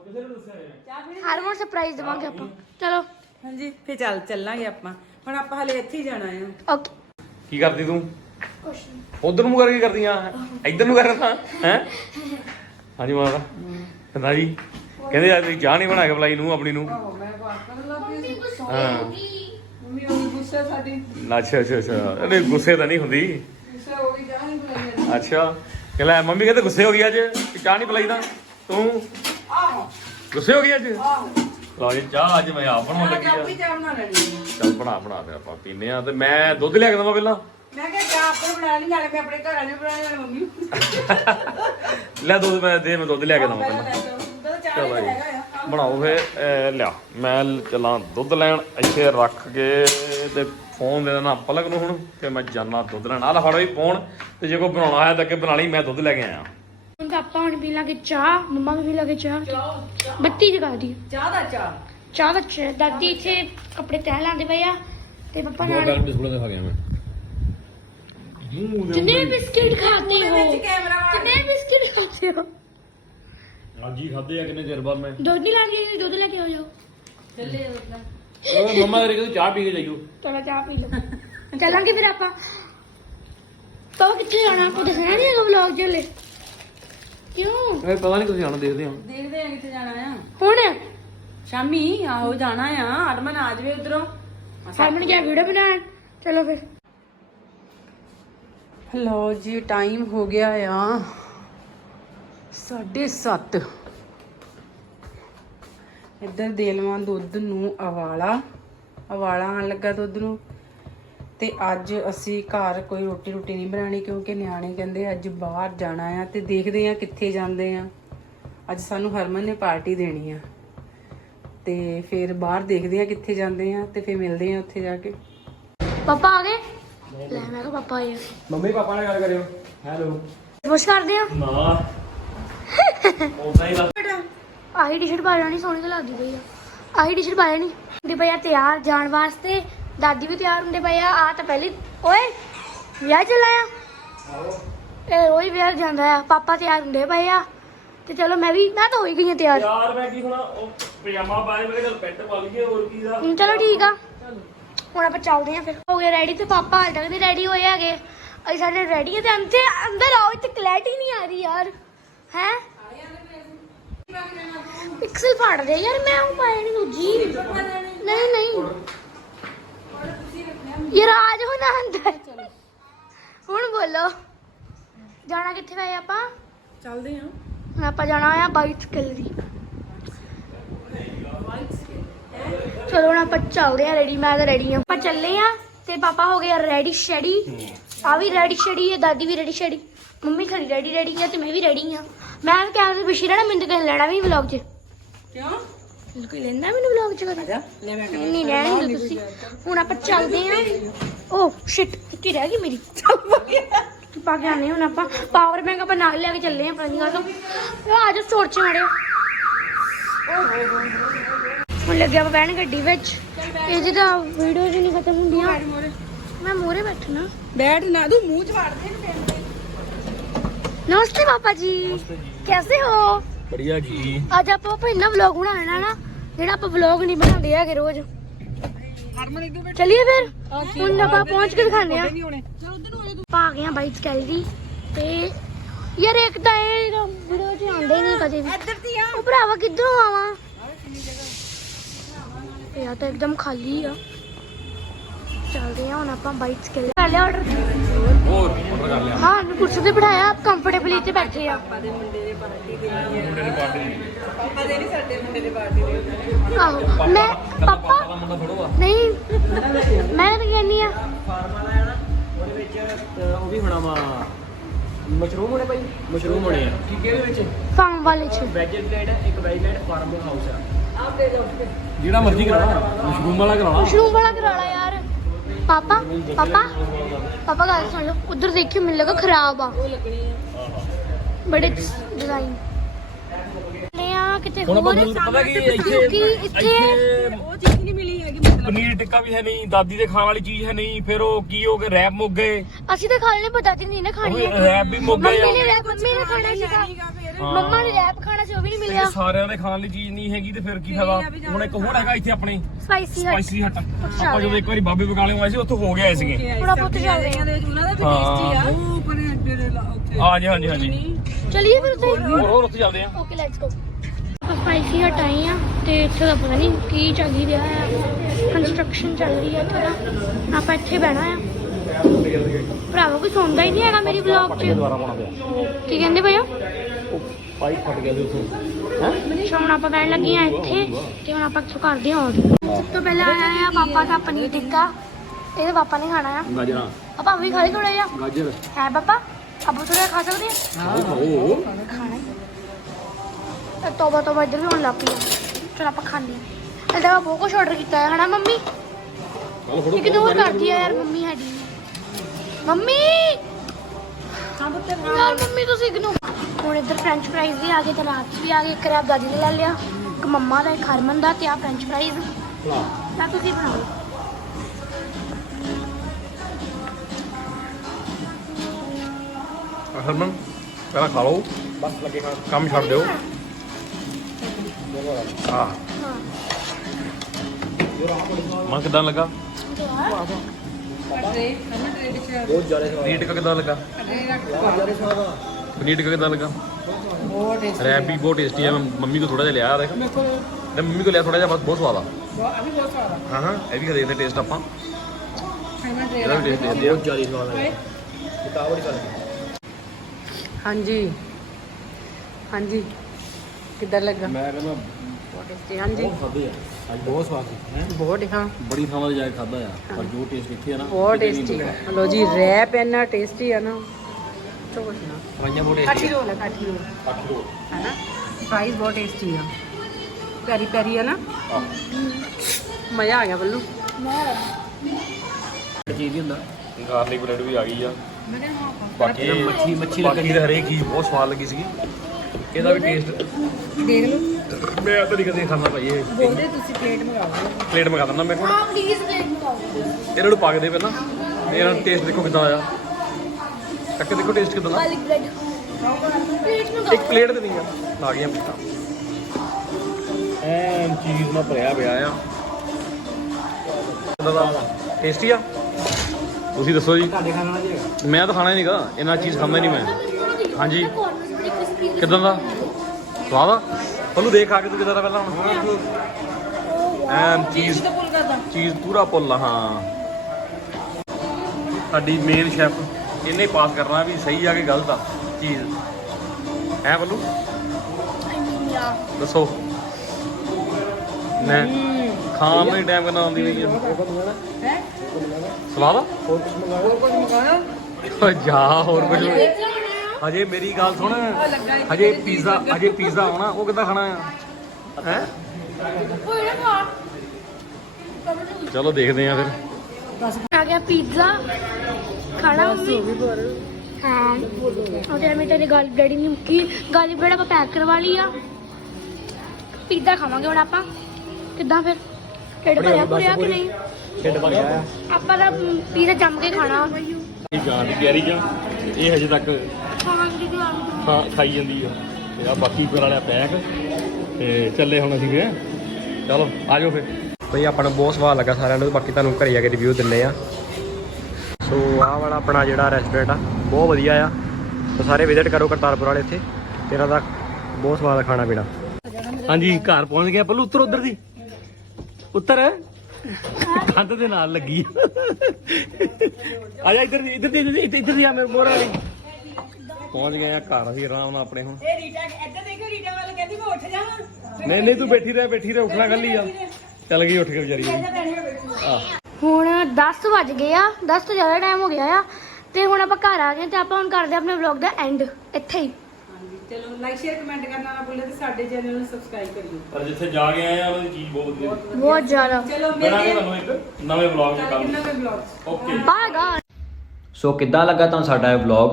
ਕਿਸੇ ਨੂੰ ਦੱਸਿਆ ਹਰਮਨ ਸਰਪ੍ਰਾਈਜ਼ ਦੇਵਾਂਗੇ ਆਪਾਂ। ਚਲੋ। ਹਾਂਜੀ ਫੇ ਚੱਲ ਚੱਲਾਂਗੇ ਆਪਾਂ। ਹੁਣ ਆਪਾਂ ਹਲੇ ਇੱਥੇ ਹੀ ਜਾਣਾ ਆ। ਓਕੇ ਕੀ ਕਰਦੀ ਤੂੰ? ਉਧਰ ਨੂੰ ਕਰਕੇ ਕਰਦੀਆਂ ਇੱਧਰ ਨੂੰ ਕਰਦਾ ਹੈ? ਹਾਂਜੀ ਮਾਤਾ। ਕਹਿੰਦਾ ਜੀ ਕਹਿੰਦੇ ਅੱਜ ਤੁਸੀਂ ਚਾਹ ਨਹੀਂ ਬਣਾ ਕੇ ਬੁਲਾਈ ਨੂੰ ਆਪਣੀ ਨੂੰ। ਮੈਂ ਬਾਤ ਕਰਨ ਲੱਗੀ ਹਾਂ। ਮੰਮੀ ਉਹ ਗੁੱਸਾ ਸਾਡੀ। ਅੱਛਾ ਅੱਛਾ ਅੱਛਾ। ਅਰੇ ਗੁੱਸੇ ਤਾਂ ਨਹੀਂ ਹੁੰਦੀ। ਗੁੱਸਾ ਹੋ ਗਈ ਜਾਨ ਬੁਲਾਈ ਅੱਛਾ। ਕਹਿੰਦਾ ਮੰਮੀ ਕਹਿੰਦੇ ਗੁੱਸੇ ਹੋ ਗਈ ਅੱਜ ਕਿ ਚਾਹ ਨਹੀਂ ਪਲਾਈ ਤਾਂ? ਤੂੰ ਆਹੋ। ਗੁੱਸੇ ਹੋ ਗਈ ਅੱਜ? ਆਹੋ। ਲਓ ਜੀ ਚਾਹ ਅੱਜ ਮੈਂ ਆਪ ਬਣਾਉਣ ਲੱਗੀ ਆ। ਚਾਹ ਬਣਾ ਲੈਣੀ ਆ। ਚੱਲ ਬਣਾ ਬਣਾ ਫਿਰ ਆਪਾਂ ਪੀਨੇ ਆ ਤੇ ਮੈਂ ਦੁੱਧ ਲਿਆ ਕੇ ਦਵਾਂ ਪਹਿਲਾਂ। ਮੈਂ ਕਿਹਾ ਚਾਹ ਆਪਾਂ ਬਣਾ ਲਈ ਨਾਲੇ ਮੈਂ ਆਪਣੇ ਘਰ ਵਾਲੇ ਬਣਾ ਨਾਲੇ ਮੰਮੀ। ਨੂੰ। ਲੈ ਦੁੱਧ ਮੈਂ ਦੇ ਮੈਂ ਦੁੱਧ ਲਿਆ ਕੇ ਦਵਾਂ ਪਹਿਲਾਂ ਪਹਿਲਾਂ ਲੈ ਜਾਓ ਦੁੱਧ ਚਾਹ ਚਲੋ ਨਹੀਂ ਜੀ ਹੈਗਾ ਆ ਬਣਾਓ ਫੇ ਲਿਆ। ਮੈਂ ਚੱਲਾਂ ਦੁੱਧ ਲੈਣ ਇੱਥੇ ਰੱਖ ਕੇ ਤੇ ਫੋਨ ਦੇ ਦੇਣਾ ਪਲਕ ਨੂੰ ਹੁਣ ਤੇ ਮੈਂ ਜਾਣਾ ਦੁੱਧ ਲੈਣ। ਆਹ ਫੜੋ ਵੀ ਫੋਨ ਤੇ ਜੇ ਕੋਈ ਬਣਾਉਣਾ ਆਇਆ ਤਾਂ ਅੱਗੇ ਬਣਾ ਲਈ ਮੈਂ ਦੁੱਧ ਲੈ ਕੇ ਆਇਆ। ਹੁਣ ਪਾਪਾ ਹੁਣ ਪੀ ਲਾਂਗੇ ਚਾਹ ਮੰਮਾ ਵੀ ਪੀ ਲਾਂਗੇ ਚਾਹ। ਬੱਤੀ ਜਗਾ ਦੀ ਚਾਹ ਦਾ ਚਾਹ। ਚਾਹ ਬੱਚੇ ਦਾਦੀ ਇੱਥੇ ਕੱਪੜੇ ਤਹਿ ਲਾਉਂਦੇ ਪਏ ਆ ਤੇ ਪਾਪਾ ਨਾਲ ਬਿਸਕੁਟ ਦੇ ਖਾ ਗਿਆ ਮੈਂ ਮੂੰਹ ਕਿੰਨੇ ਬਿਸਕਿਟ ਖਾਤੇ ਹੋ? ਕਿੰਨੇ ਬਿਸਕਿਟ ਖਾਤੇ ਹੋ? ਅੱਜ ਹੀ ਖਾਦੇ ਆ ਕਿੰਨੇ ਚਿਰ ਬਾਅਦ ਮੈਂ। ਦੁੱਧ ਨਹੀਂ ਲੈਣ ਗਏ ਦੁੱਧ ਲੈ ਕੇ ਆ ਜਾਓ ਓਏ ਮੰਮਾ ਤੇਰੇ ਕਹਿੰਦੇ ਚਾਹ ਪੀ ਕੇ ਜਾਈਓ। ਚਲੋ ਚਾਹ ਪੀ ਲਓ। ਚੱਲਾਂਗੇ ਫਿਰ ਆਪਾਂ। ਪਾਪਾ ਕਿੱਥੇ ਜਾਣਾ? ਆਪਾਂ ਦਿਖਣਾ ਨਹੀਂ ਹੈਗਾ ਵਲੌਗ ਚੱਲੇ। ਕਿਉਂ? ਓਏ ਪਤਾ ਨਹੀਂ ਤੁਸੀਂ ਆਣ ਦੇਖਦੇ ਹੋ। ਦੇਖਦੇ ਆ ਕਿੱਥੇ ਜਾਣਾ ਆ। ਹੁਣ? ਸ਼ਾਮੀ? ਆਹੋ ਜਾਣਾ ਆ। ਅਰਮਨ ਆ ਜਾਵੇ ਉਧਰੋਂ। ਸਾਹਮਣੇ ਜਾ ਵੀਡੀਓ ਬਣਾਉਣ। ਚਲੋ ਫਿਰ। ਲਓ ਜੀ ਟਾਈਮ ਹੋ ਗਿਆ ਆ। 7:30 ਇੱਧਰ ਦੇ ਲਵਾਂ ਦੁੱਧ ਨੂੰ ਉਵਾਲਾ ਉਵਾਲਾ ਆਣ ਲੱਗਾ ਦੁੱਧ ਨੂੰ। ਤੇ ਅੱਜ ਅਸੀਂ ਘਰ ਕੋਈ ਰੋਟੀ ਰੋਟੀ ਨਹੀਂ ਬਣਾਣੀ ਕਿਉਂਕਿ ਨਿਆਣੇ ਕਹਿੰਦੇ ਅੱਜ ਬਾਹਰ ਜਾਣਾ ਆ ਤੇ ਦੇਖਦੇ ਆ ਕਿੱਥੇ ਜਾਂਦੇ ਆ। ਅੱਜ ਸਾਨੂੰ ਹਰਮਨ ਨੇ ਪਾਰਟੀ ਦੇਣੀ ਆ। ਤੇ ਫਿਰ ਬਾਹਰ ਦੇਖਦੇ ਆ ਕਿੱਥੇ ਜਾਂਦੇ ਆ ਤੇ ਫਿਰ ਮਿਲਦੇ ਆ ਉੱਥੇ ਜਾ ਕੇ। ਪਾਪਾ ਆ ਗਏ? ਲੈ ਮੈਂ ਕਿਹਾ ਪਾਪਾ ਆਏ। ਮੰਮੀ ਪਾਪਾ ਨਾਲ ਗੱਲ ਕਰਿਓ। ਹੈਲੋ ਪੁੱਛ ਕਰਦੇ ਆ? ਨਾ। ਉਦਾਂ ਹੀ ਲੱਗ ਆਹੀ ਟੀ-ਸ਼ਰਟ ਪਾ ਲੈਣੀ ਸੋਹਣੀ ਤਾਂ ਲੱਗਦੀ ਪਈ ਆ। ਆਹੀ ਟੀ-ਸ਼ਰਟ ਪਾ ਲੈਣੀ। ਹੁੰਦੀ ਪਈ ਆ ਤਿਆਰ ਜਾਣ ਵਾਸਤੇ। ਦਾਦੀ ਵੀ ਤਿਆਰ ਹੁੰਦੇ ਪਏ ਆ। ਆ ਤਾਂ ਪਹਿਲੀ ਓਏ ਵਿਆਹ ਚੱਲਾ ਆ ਇਹ ਰੋਜ਼ ਵਿਆਹ ਜਾਂਦਾ ਆ। ਪਾਪਾ ਤਿਆਰ ਹੁੰਦੇ ਪਏ ਆ। ਤੇ ਚਲੋ ਮੈਂ ਵੀ ਮੈਂ ਤਾਂ ਹੋਈ ਗਈ ਆ ਤਿਆਰ। ਯਾਰ ਮੈਂ ਕੀ ਹੁਣ? ਉਹ ਪਜਾਮਾ ਪਾਏ ਮੇਰੇ ਕੋਲ ਪੈਂਟ ਪਾ ਲਈਏ ਹੋਰ ਕੀ ਦਾ? ਹੁਣ ਚਲੋ ਠੀਕ ਆ। ਹੁਣ ਆਪਾਂ ਚੱਲਦੇ ਆ ਫਿਰ। ਹੋ ਗਏ ਰੈਡੀ ਤੇ ਪਾਪਾ ਹਾਲ ਤੱਕ ਨਹੀਂ ਰੈਡੀ ਹੋਏ ਹੈਗੇ। ਅਸੀਂ ਸਾਡੇ ਰੈਡੀ ਆ ਤੇ ਅੰਦਰ ਅੰਦਰ ਆਓ ਇੱਥੇ ਕਲੈਰਿਟੀ ਨਹੀਂ ਆ ਰਹੀ ਯਾਰ। ਹੈ? ਪਿਕਸਲ ਫਾੜ ਦੇ ਯਾਰ ਮੈਂ ਉਹ ਪਾਇਆ ਨਹੀਂ ਦੂਜੀ। ਨਹੀਂ ਨਹੀਂ। ਯਾਰ ਆਜ ਹੁਣ ਅੰਦਰ ਹੁਣ ਬੋਲੋ। ਜਾਣਾ ਕਿੱਥੇ ਵੇ ਆਪਾਂ? ਚੱਲਦੇ ਆ ਹੁਣ ਆਪਾਂ ਜਾਣਾ ਆ ਬਾਈਟ ਸਕਿੱਲ ਦੀ। ਚਲੋ ਹੁਣ ਆਪਾਂ ਚੱਲਦੇ ਆ ਰੈਡੀ ਮੈਂ ਤਾਂ ਰੈਡੀ ਆ ਆਪਾਂ ਚੱਲੇ ਆ ਤੇ ਪਾਪਾ ਹੋ ਗਿਆ ਰੈਡੀ ਸ਼ੈਡੀ ਆ ਵੀ ਰੈਡੀ ਸ਼ੈਡੀ ਹੈ ਦਾਦੀ ਵੀ ਰੈਡੀ ਸ਼ੈਡੀ ਮੰਮੀ ਖੜੀ ਰੈਡੀ ਰੈਡੀ ਆ ਤੇ ਮੈਂ ਵੀ ਰੈਡੀ ਆ। ਮੈਂ ਵੀ ਕੈਮਰੇ ਤੇ ਪਿੱਛੇ ਰਹਿਣਾ ਮੈਨੂੰ ਤਾਂ ਕਿਸੇ ਲੈਣਾ ਵੀ ਵਲੌਗ 'ਚ। ਕਿਉਂ? ਕੋਈ ਲੈਂਦਾ ਮੈਨੂੰ ਵਲੌਗ 'ਚ ਕਦੇ? ਜਾ ਲੈ ਮੈਂ ਨਹੀਂ ਨਹੀਂ ਰਹਿਣ ਦਿਓ ਤੁਸੀਂ। ਹੁਣ ਆਪਾਂ ਚੱਲਦੇ ਆ ਓ ਸ਼ਿਟ ਕਿੱਥੇ ਰਹਿ ਗਈ ਮੇਰੀ। ਪਾ ਕੇ ਆਨੇ ਹੁਣ ਆਪਾਂ। ਪਾਵਰ ਬੈਂਕ ਆਪਾਂ ਨਾਲ ਲੈ ਕੇ ਚੱਲੇ ਆ ਪੁਰਾਣੀ ਗੱਲ ਤੋਂ ਆ ਜਾ ਸਟੋਰ 'ਚ ਹੁਣ ਲੱਗਿਆ ਆਪਾਂ ਬਹਿਣ ਗੱਡੀ ਵਿੱਚ। ਇਹਦੀ ਤਾਂ ਵੀਡੀਓ ਜੀ ਨਹੀਂ ਖਤਮ ਹੁੰਦੀਆਂ। ਮੈਂ ਮੋਰੇ ਬੈਠਣਾ। ਬੈਠ ਨਾ ਤੂੰ ਮੂੰਹ ਚ ਵਾੜ ਦੇ ਇਹਨੂੰ ਪੈਨ ਨਮਸਤੇ ਪਾਪਾ ਜੀ। ਹੋ? ਬੜੀਆ ਜੀ ਅੱਜ ਆਪਾਂ ਆਪਾਂ ਇੰਨਾ ਵਲੌਗ ਬਣਾ ਲੈਣਾ ਨਾ ਜਿਹੜਾ ਆਪਾਂ ਵਲੌਗ ਨਹੀਂ ਬਣਾਉਂਦੇ ਹੈਗੇ ਰੋਜ਼। ਚਲਿਏ ਫਿਰ? ਹੁਣ ਆਪਾਂ ਪਹੁੰਚ ਕੇ ਦਿਖਾਉਂਦੇ ਆ ਨਹੀਂ ਹੋਣੇ। ਚਲ ਉਧਰ ਨੂੰ ਹੋ ਜਾ ਤੂੰ। ਪਾ ਗਿਆ ਬਾਈਕ ਸਕੈਲ ਦੀ ਤੇ ਯਾਰ ਇੱਕ ਤਾਂ ਇਹ ਵੀਡੀਓ 'ਚ ਆਉਂਦੇ ਨਹੀਂ ਕਦੇ ਵੀ। ਇੱਧਰ ਦੀ ਆ। ਉਹ ਭਰਾਵਾ ਕਿੱਧਰੋਂ ਆਵਾਂ? ਯਾ ਤਾਂ ਇੱਕਦਮ ਖਾਲੀ ਆ। ਚੱਲਦੇ ਆ ਹੁਣ ਆਪਾਂ ਬਾਈਕ ਸਕੈਲ ਕਰ ਲਿਆ ਆਰਡਰ ਹੋਰ ਆਰਡਰ ਕਰ ਲਿਆ। ਹਾਂ ਨੂੰ ਕੁਰਸੀ ਤੇ ਬਿਠਾਇਆ ਆਪ ਕੰਫਰਟੇਬਲੀ ਇੱਥੇ ਬੈਠੇ ਆ। ਪਾਪਾ ਦੇ ਮੁੰਡੇ ਦੇ ਪਾਰਟੀ ਦੇ ਮੁੰਡੇ ਦੀ ਪਾਰਟੀ ਪਾਪਾ ਦੇ ਨਹੀਂ ਸਾਡੇ ਮੁੰਡੇ ਦੇ ਪਾਰਟੀ ਦੇ ਆਹੋ ਮੈਂ ਪਾਪਾ ਦਾ ਮੁੰਡਾ ਥੋੜੋ ਆ ਨਹੀਂ ਮੈਂ ਤਾਂ ਕਹਿੰਨੀ ਆ। ਫਾਰਮ ਵਾਲਾ ਹੈ ਨਾ ਉਹਦੇ ਵਿੱਚ ਉਹ ਵੀ ਹੋਣਾ ਵਾ। ਮਸ਼ਰੂਮ ਹੋਣੇ ਭਾਈ? ਮਸ਼ਰੂਮ ਹੋਣੇ ਆ। ਠੀਕ ਹੈ ਇਹਦੇ ਵਿੱਚ? ਫਾਰਮ ਵਾਲੇ ਚ। ਵੈਜ ਪਲੇਟ ਇੱਕ ਵੈਜ ਪਲੇਟ ਫਾਰਮ ਹਾਊਸ ਆ। ਜਿਹੜਾ ਮਰਜ਼ੀ ਕਰਾਉਣਾ ਮਸ਼ਰੂਮ ਵਾਲਾ ਕਰਾਉਣਾ। ਮਸ਼ਰੂਮ ਵਾਲਾ ਕਰਾ ਲਾ ਯਾਰ। ਪਾਪਾ ਪਾਪਾ ਪਾਪਾ ਗੱਲ ਸੁਣ ਲਓ। ਉਧਰ ਦੇਖਿਓ ਮੈਨੂੰ ਲੱਗਾ ਖਰਾਬ ਆ। ਬੜੇ ਡਿਜ਼ਾਈਨ ਨੇ ਆ ਕਿਤੇ ਹੁਣ ਆਪਾਂ ਹੋਰ ਨੂੰ ਪਤਾ ਕੀ ਕਿਉਂਕਿ ਇੱਥੇ ਇੱਥੇ ਉਹ ਚੀਜ਼ ਨਹੀਂ ਮਿਲੀ ਹੈਗੀ ਮਤਲਬ। ਪਨੀਰ ਟਿੱਕਾ ਵੀ ਹੈ ਨਹੀਂ ਦਾਦੀ ਦੇ ਖਾਣ ਵਾਲੀ ਚੀਜ਼ ਹੈ ਨਹੀਂ ਫਿਰ ਉਹ ਕੀ ਹੋ ਗਿਆ ਰੈਪ ਮੁੱਕ ਗਏ। ਅਸੀਂ ਤਾਂ ਖਾ ਲੈਣੇ ਪਤਾ ਨਹੀਂ ਨਾ ਖਾਣੀ ਹੈ ਰੈਪ ਵੀ ਮੁੱਕ ਗਏ ਮੰਮੀ ਨੇ ਰੈਪ ਮੰਮੀ ਨੇ ਖਾਣਾ ਸੀਗਾ। ਮੰਮਾ ਨੇ ਰੈਪ ਖਾਣਾ ਸੀ ਉਹ ਵੀ ਨਹੀਂ ਤੇ ਮਿਲਿਆ। ਜੇ ਸਾਰਿਆਂ ਦੇ ਖਾਣ ਲਈ ਚੀਜ਼ ਨਹੀਂ ਹੈਗੀ ਤੇ ਫਿਰ ਕੀ ਫਾਇਦਾ? ਹੁਣ ਇੱਕ ਹੋਰ ਹੈਗਾ ਇੱਥੇ ਆਪਣੇ ਸਪਾਈਸੀ ਹਟ। ਸਪਾਈਸੀ ਹਟ। ਆਪਾਂ ਜਦੋਂ ਇੱਕ ਵਾਰੀ ਬਾਬੇ ਬਗਾਲੇ ਆਏ ਸੀ ਉੱਥੇ ਹੋ ਗਿਆ ਸੀਗੇ। ਆਪਾਂ ਉੱਥੇ ਚੱਲਦੇ ਹਾਂ ਦੇ ਉਹਨਾਂ ਦਾ ਵੀ ਹਾਂ। ਟੇਸਟੀ ਆ। ਉਹ ਪਰੇ ਜਿਹੜੇ ਲਾ- ਉੱਥੇ ਹਾਂਜੀ ਹਾਂਜੀ ਹਾਂਜੀ ਚਲਿਏ ਫਿਰ ਉੱਥੇ। ਹੋਰ ਹੋਰ ਉੱਥੇ ਚੱਲਦੇ ਆ। ਓਕੇ ਲੈਟਸ ਗੋ ਆਪਾਂ ਸਪਾਈਸੀ ਹਟ ਆਏ ਆ ਤੇ ਇੱਥੇ ਦਾ ਪਤਾ ਨਹੀਂ ਕੀ ਚੱਲ ਹੀ ਰਿਹਾ ਆ। ਕੰਸਟਰਕਸ਼ਨ ਚੱਲ ਰਹੀ ਹੈ ਇੱਥੇ ਦਾ। ਆਪਾਂ ਇੱਥੇ ਬਹਿਣਾ ਆ। ਭਰਾਵਾ ਕੋਈ ਸੁਣਦਾ ਹੀ ਨਹੀਂ ਹੈਗਾ ਮੇਰੀ ਵਲੌਗ 'ਚ। ਕੀ ਕਹਿੰਦੇ ਭਈਆ? ਪਾਈਪ ਫਟ ਗਿਆ ਸੀ ਉੱਥੋਂ ਅੱਛਾ ਹੁਣ ਆਪਾਂ ਬਹਿਣ ਲੱਗੇ ਆ ਇੱਥੇ ਤੇ ਹੁਣ ਆਪਾਂ ਇੱਥੋਂ ਕਰਦੇ ਹਾਂ order। ਸਭ ਤੋਂ ਪਹਿਲਾਂ ਆਇਆ ਆ ਪਾਪਾ ਦਾ ਪਨੀਰ ਟਿੱਕਾ ਇਹਦੇ ਪਾਪਾ ਨੇ ਖਾਣਾ ਆ ਗਾਜਰਾਂ ਪਾਪਾ ਵੀ ਖਾਲੀ ਥੋੜਾ ਜਿਹਾ ਗਾਜਰ ਹੈ ਪਾਪਾ ਅਬੂ ਥੋੜਾ ਖਾ ਸਕਦੇ ਆ ਖਾਓ ਖਾਣਾ ਹੈ ਤੋਬਾ ਤੋਬਾ ਇੱਧਰ ਵੀ ਹੋਣ ਲੱਗ ਪਈ ਚਲ ਆਪਾਂ ਖਾਂਦੇ ਹਾਂ ਇਹਦਾ ਬਹੁਤ ਕੁਝ ਆਰਡਰ ਕੀਤਾ ਹੈ ਹਨਾ ਮੰਮੀ ਕੱਲ ਫੜੋ ਇਗਨੋਰ ਕਰਦੀ ਆ ਯਾਰ ਮੰਮੀ ਸਾਡੀ ਮੰਮੀ ਯਾਰ ਮੰਮੀ ਤੁਸੀਂ ਇਗਨੋਰ ਹੁਣ ਇੱਧਰ ਫ੍ਰੈਂਚ ਫ੍ਰਾਈਜ਼ ਵੀ ਆ ਗਏ ਤੇ ਰਾਤ 'ਚ ਵੀ ਆ ਗਏ ਇੱਕ ਰਾਤ ਦਾਦੀ ਨੇ ਲੈ ਲਿਆ ਇੱਕ ਮੰਮਾ ਦਾ ਇੱਕ ਹਰਮਨ ਦਾ ਤੇ ਆ ਫ੍ਰੈਂਚ ਫ੍ਰਾਈਜ਼ ਤਾਂ ਤੁਸੀਂ ਬਣਾਓ। ਹਰਮਨ ਪਹਿਲਾਂ ਖਾ ਲਓ। ਬਸ ਲੱਗੇ ਖਾਣ। ਕੰਮ ਛੱਡ ਦਿਓ। ਆ ਮਨ ਕਿਦਾਂ ਲੱਗਾ? ਟਰੇ ਖਾਣਾ ਟਰੇ ਵਿੱਚ ਬਹੁਤ ਜ਼ਿਆਦਾ ਸਵਾਦ ਪਨੀਰ ਟਿੱਕਾ ਕਿਦਾਂ ਲੱਗਾ? ਟਰੇ ਰੱਖ ਬਹੁਤ ਜ਼ਿਆਦਾ ਸਵਾਦ ਆ ਪਨੀਰ ਟਿੱਕਾ ਕਿਦਾਂ ਲੱਗਾ? ਬਹੁਤ ਟੇਸਟੀ ਰੈਪ ਵੀ ਬਹੁਤ ਟੇਸਟੀ ਹੈ ਮੈਂ ਮੰਮੀ ਕੋ ਥੋੜਾ ਜਿਹਾ ਲਿਆ ਦੇਖ। ਮੇਰੇ ਕੋਲ ਤੇ ਮੰਮੀ ਕੋ ਲਿਆ ਥੋੜਾ ਜਿਹਾ ਬਸ ਬਹੁਤ ਸਵਾਦ ਆ। ਬਹੁਤ ਅਭੀ ਬਹੁਤ ਸਵਾਦ ਆ। ਹਾਂ ਹਾਂ ਇਹ ਵੀ ਦੇਖਦੇ ਟੇਸਟ ਆਪਾਂ। ਖਾਣਾ ਟਰੇ ਆ। ਬਹੁਤ ਜ਼ਿਆਦਾ ਸਵਾਦ ਆ। ਕਿਤਾਬ ਵਾਲੀ ਗੱਲ। ਹਾਂਜੀ। ਹਾਂਜੀ। ਕਿੱਦਾਂ ਲੱਗਾ? ਮੈਂ ਕਹਿੰਦਾ ਬਹੁਤ ਟੇਸਟੀ ਹਾਂਜੀ। ਬਹੁਤ ਆ। ਅੱਜ ਬਹੁਤ ਸਵਾਦ ਸੀ। ਹੈ? ਬਹੁਤ ਹਾਂ ਬੜੀ ਥਾਵਾਂ ਤੇ ਜਾ ਕੇ ਖਾਦਾ ਆ। ਪਰ ਜੋ ਟੇਸਟ ਇੱਥੇ ਆ ਨਾ ਬਹੁਤ ਟੇਸਟੀ ਹੈ ਹਲੋ ਜੀ ਰੈਪ ਇੰਨਾ ਟੇਸਟੀ ਹੈ ਨਾ। ਚੋਟ ਨਾ ਫਰਾਈਆਂ ਬਹੁਤ ਕਾਠੀ ਟੇਸਟੀ ਰੋਲ ਹੈ ਕਾਠੀ ਰੋਲ। ਅੱਠ ਰੋਲ। ਹੈ ਨਾ ਫਰਾਈਜ਼ ਬਹੁਤ ਟੇਸਟੀ ਆ। ਪੈਰੀ ਪੈਰੀ ਹੈ ਨਾ। ਮਜ਼ਾ ਆ ਗਿਆ ਬੱਲੂ। ਚੀਜ਼ ਹੀ ਹੁੰਦਾ। ਗਾਰਲਿਕ ਬ੍ਰੈਡ ਵੀ ਆ ਗਈ ਆ। ਮੈਂ ਕਿਹਾ ਹਾਂ ਬਾਕੀ ਮੱਛੀ- ਮੱਛੀ ਤਾਂ ਹਰੇਕ ਚੀਜ਼ ਬਹੁਤ ਸਵਾਦ ਲੱਗੀ ਸੀਗੀ। ਇਹਦਾ ਵੀ ਟੇਸਟ ਦੇਖ ਲਓ। ਮੈਂ ਤਾਂ ਨਹੀਂ ਕਦੇ ਖਾਣਾ ਭਾਈ ਇਹ। ਬੋਲਦੇ ਤੁਸੀਂ ਪਲੇਟ ਮੰਗਾਓ। ਪਲੇਟ ਮੰਗਾ ਦਿੰਦਾ ਮੈਂ। ਕੋਲ ਹਾਂ ਪਲੀਜ਼ ਪਲੇਟ ਮੰਗਾਓ। ਇਹਨਾਂ ਨੂੰ ਪਾ ਕੇ ਦੇ ਪਹਿਲਾਂ। ਤੇ ਇਹਨਾਂ ਨੂੰ ਟੇਸਟ ਦੇਖੋ ਕਿਦਾਂ ਆਇਆ। ਚੱਕ ਕੇ ਦੇਖੋ ਟੇਸਟ ਕਿਦਾਂ ਦਾ। ਗਾਰਲਿਕ ਬ੍ਰੈਡ ਪਲੇਟ ਇੱਕ ਮੰਗਾਓ ਪਲੇਟ ਦੇ ਨਹੀਂ ਆ। ਆ ਗਈਆਂ ਪਲੇਟਾਂ। ਐਨ ਚੀਜ਼ ਨਾਲ ਭਰਿਆ ਪਿਆ ਆ। ਕਿੱਦਾਂ ਦਾ ਟੇਸਟੀ ਆ? ਤੁਸੀਂ ਦੱਸੋ ਜੀ। ਤੁਹਾਡੇ ਖਾਣਾ ਮੈਂ ਤਾਂ ਖਾਣਾ ਹੀ ਨਹੀਂਗਾ। ਇੰਨਾ ਚੀਜ਼ ਖਾਂਦਾ ਹੀ ਨਹੀਂ ਮੈਂ। ਹਾਂਜੀ। ਕਿਦਾਂ ਦਾ? ਸਵਾਦ ਆ? ਪੱਲੂ ਦੇਖ ਆ ਕੇ ਤੂੰ ਕਿਦਾਂ ਦਾ ਪਹਿਲਾਂ ਹੁਣ? ਐਨ ਚੀਜ਼ ਤਾਂ ਪੁੱਲ ਕਰਦਾ। ਚੀਜ਼ ਪੂਰਾ ਪੁੱਲ ਹਾਂ। ਸਾਡੀ ਮੇਨ ਸ਼ੈਫ ਇਹਨੇ ਪਾਸ ਕਰਨਾ ਵੀ ਸਹੀ ਆ ਕਿ ਗਲਤ ਆ ਚੀਜ਼। ਹੈ ਬੱਲੂ ਦੱਸੋ। ਮੈਂ ਖਾਣ ਨੂੰ ਟਾਈਮ ਕਰਨਾ ਆਉਂਦੀ ਪਈ ਆ? ਹੈ? ਸਵਾਦ ਆ ਹੋਰ ਕੁਝ ਓ ਜਾ ਹੋਰ ਕੁਝ ਹਜੇ ਮੇਰੀ ਗੱਲ ਸੁਣ। ਹਜੇ ਪੀਜ਼ਾ ਹਜੇ ਪੀਜ਼ਾ ਆਉਣਾ ਉਹ ਕਿੱਦਾਂ ਖਾਣਾ ਆ? ਹੈ? ਚਲੋ ਦੇਖਦੇ ਆ ਫਿਰ। ਆ ਗਿਆ ਪੀਜ਼ਾ। ਖਾਣਾ ਮੰਮੀ? ਹਾਂ ਉਹ ਤੇ ਮੈਂ ਤੇਰੇ ਗਾਲੀ ਡੈਡੀ ਨੇ ਮੁੱਕੀ ਗਾਲੀ ਬ੍ਰੈਡ ਆਪਾਂ ਪੈਕ ਕਰਵਾ ਲਈ ਆ। ਪੀਜ਼ਾ ਖਾਵਾਂਗੇ ਹੁਣ ਆਪਾਂ। ਕਿੱਦਾਂ ਫਿਰ? ਢਿੱਡ ਭਰਿਆ ਭਰਿਆ ਕਿ ਨਹੀਂ? ਢਿੱਡ ਭਰ ਗਿਆ ਆ? ਆਪਾਂ ਦਾ ਪੀਜ਼ਾ ਜੰਮ ਕੇ ਖਾਣਾ। ਇਹ ਜਾਣ ਦੀ ਤਿਆਰੀ ਜਾਂ ਇਹ ਹਜੇ ਤੱਕ ਖਾ ਖਾਈ ਜਾਂਦੀ ਆ। ਤੇ ਆ ਬਾਕੀ ਫਿਰ ਵਾਲਿਆ ਪੈਕ ਤੇ ਚੱਲੇ ਹੁਣ ਅਸੀਂ ਫਿਰ। ਚਲੋ ਆ ਜਾਓ ਫਿਰ। ਬਈ ਆਪਾਂ ਨੂੰ ਬਹੁਤ ਸਵਾਦ ਲੱਗਾ ਸਾਰਿਆਂ ਨੂੰ। ਬਾਕੀ ਤੁਹਾਨੂੰ ਘਰੇ ਜਾ ਕੇ ਰਿਵਿਊ ਦਿੰਨੇ ਆ। ਸੋ ਆਹ ਵਾਲਾ ਆਪਣਾ ਜਿਹੜਾ ਰੈਸਟੋਰੈਂਟ ਆ ਬਹੁਤ ਵਧੀਆ ਆ। ਤਾਂ ਸਾਰੇ ਵਿਜ਼ਿਟ ਕਰੋ ਕਰਤਾਰਪੁਰ ਵਾਲੇ ਇੱਥੇ। ਤੇਰਾ ਦਾ ਬਹੁਤ ਸਵਾਦ ਆ ਖਾਣਾ ਪੀਣਾ। ਹਾਂਜੀ ਘਰ ਪਹੁੰਚ ਗਿਆ ਪੱਲੂ ਉੱਤਰ ਉਧਰ ਦੀ। ਉੱਤਰ। ਕੰਧ ਦੇ ਨਾਲ ਲੱਗੀ ਆ। ਜਾ ਇੱਧਰ ਇੱਧਰ ਦੀ ਇੱਧਰ ਦੀ ਇੱਧਰ ਦੀ ਆ ਮੇਰੇ ਮੋਹਰੇ ਵਾਲੀ। ਪਹੁੰਚ ਗਏ ਆ ਘਰ ਅਸੀਂ ਆਰਾਮ ਨਾਲ ਆਪਣੇ ਹੁਣ। ਇਹ ਰੀਟਾ ਇੱਧਰ ਦੇਖੋ ਰੀਟਾ ਵੱਲ ਕਹਿੰਦੀ ਮੈਂ ਉੱਠ ਜਾਵਾਂ ਨਹੀਂ ਨਹੀਂ ਤੂੰ ਬੈਠੀ ਰਹਿ ਬੈਠੀ ਰਹਿ ਉੱਠਣਾ ਗੱਲ ਹੀ ਆ ਚੱਲ ਗਈ ਉੱਠ ਕੇ ਵਿਚਾਰੀ ਆ ਹੁਣ 10 ਵੱਜ ਗਏ ਆ 10 ਤੋਂ ਜ਼ਿਆਦਾ ਟਾਈਮ ਹੋ ਗਿਆ ਆ। ਤੇ ਹੁਣ ਆਪਾਂ ਘਰ ਆ ਗਏ ਤੇ ਆਪਾਂ ਹੁਣ ਕਰਦੇ ਆਪਣੇ ਵਲੌਗ ਦਾ ਐਂਡ ਇੱਥੇ ਹੀ। ਹਾਂਜੀ ਚਲੋ ਲਾਈਕ ਸ਼ੇਅਰ ਕਮੈਂਟ ਕਰਨਾ ਨਾ ਭੁੱਲਿਓ ਤੇ ਸਾਡੇ ਚੈਨਲ ਨੂੰ ਸਬਸਕ੍ਰਾਈਬ ਕਰਿਓ। ਪਰ ਜਿੱਥੇ ਜਾ ਕੇ ਆਏ ਆ ਉਹਦੀ ਚੀਜ਼ ਬਹੁਤ ਵਧੀਆ। ਬਹੁਤ ਜ਼ਿਆਦਾ। ਚਲੋ ਮਿਲਦੇ ਤੁਹਾਨੂੰ ਇੱਕ ਨਵੇਂ ਵਲੌਗ 'ਚ ਹਾਂ ਕੱਲ ਕਿੰਨਾ ਕੁ vlogs okay bye guys so ਕਿੱਦਾਂ ਲੱਗਾ ਤੁਹਾਨੂੰ ਸਾਡਾ ਇਹ ਵਲੌਗ